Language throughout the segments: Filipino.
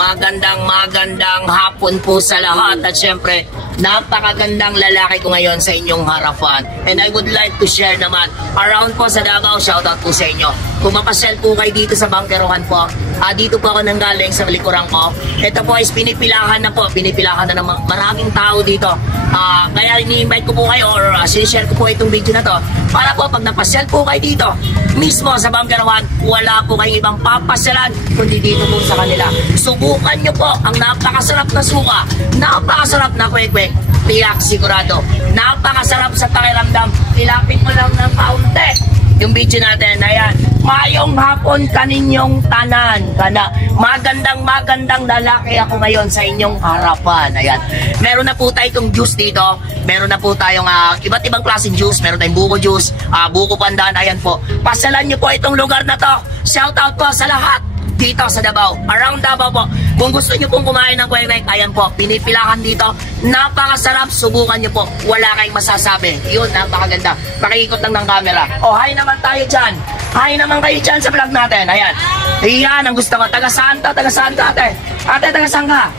Magandang hapon po sa lahat. At syempre, napakagandang lalaki ko ngayon sa inyong harapan. And I would like to share naman, around po sa Davao, shoutout po sa inyo. Kung mapasyal po kayo dito sa Bangkerohan po, dito po ako nanggaling sa likuran ko. Ito po is pinipilahan na ng maraming tao dito. Kaya ini-invite ko po kayo or sinishare ko po itong video na to para po pag napasyal po kayo dito mismo sa Bangkerohan, wala po kayong ibang papasyalan kundi dito po sa kanila. Subukan nyo po ang napakasarap na suka, napakasarap na kwek-kwek, tiyak sigurado, napakasarap sa pakiramdam. Ilapit mo lang ng kaunti yung video natin. Ayan, mayong hapon kaninyong tanan. Magandang lalaki ako ngayon sa inyong harapan. Ayan, meron na po tayo itong juice dito. Meron na po tayong iba't ibang klaseng juice. Meron tayong buko juice, buko pandan. Ayan po, pasyalan nyo po itong lugar na to. Shout out po sa lahat dito sa Davao, around Davao po. Kung gusto nyo pong kumain ng kwek-kwek, ayan po, pinipilakan dito. Napakasarap, subukan nyo po. Wala kayong masasabi. Yun, napakaganda. Pakiikot lang ng camera. Oh, hi naman tayo dyan. Hi naman kayo dyan sa vlog natin. Ayan. Iyan ang gusto ko. Taga-saan ate? Ate, taga-saan ka?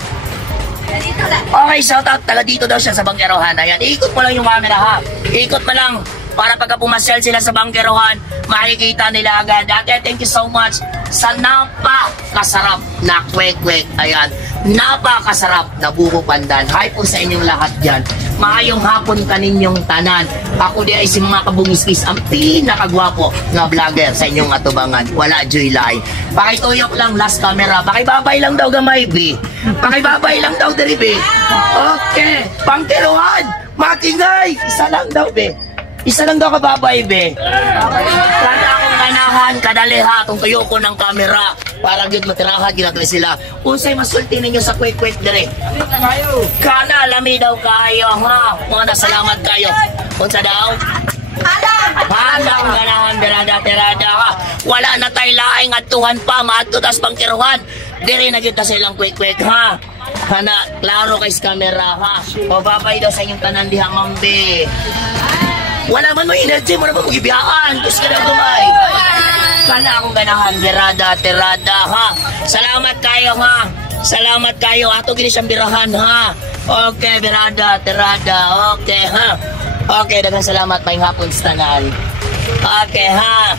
Okay, shout out. Taga dito daw siya sa Bangkerohan. Ayan, ikot mo lang yung camera ha. Ikot mo lang. Para pagka pumasyal sila sa Bangkerohan, makikita nila agad. Ate, thank you so much sa napakasarap na kwek-kwek. Ayan, napakasarap na buko pandan. Hi po sa inyong lahat dyan. Maayong hapon kaninyong tanan. Ako di ay si mga kabungiskis, ang pinakagwapo na vlogger sa inyong atubangan. Wala joy lie. Pakituyok lang last camera. Pakibabay lang daw gamay, B. Pakibabay lang daw diri, B. Okay, Bangkerohan, makingay. Isa lang daw, B. Isa lang daw kababay, be. Kada akong ganahan, kadaliha, itong tuyo ko ng camera para yun matirahan, ginagawa sila. Unsay masulti ninyo sa kwek-kwek dire. Kana, lami daw kayo, ha? Mga salamat kayo. Unsa daw? Handang ganahan, berada-terada, ha? Wala na tayo laing at tuhan pa, matutas Bangkerohan. Dire na yun ta silang kwek-kwek, ha? Kana, klaro kay camera, ha? O babay daw sa inyong tanan diha, mambe. Wala man mo energy mo na ba mag-ibiyaan. Gusto ka na gumay. Kana akong ganahan, berada-terada, ha? Salamat kayo, ha? Salamat kayo. Ato gini siyang birahan, ha? Okay, berada-terada. Okay, ha? Okay, dagang salamat. Maing hapon sa tanan. Okay, ha?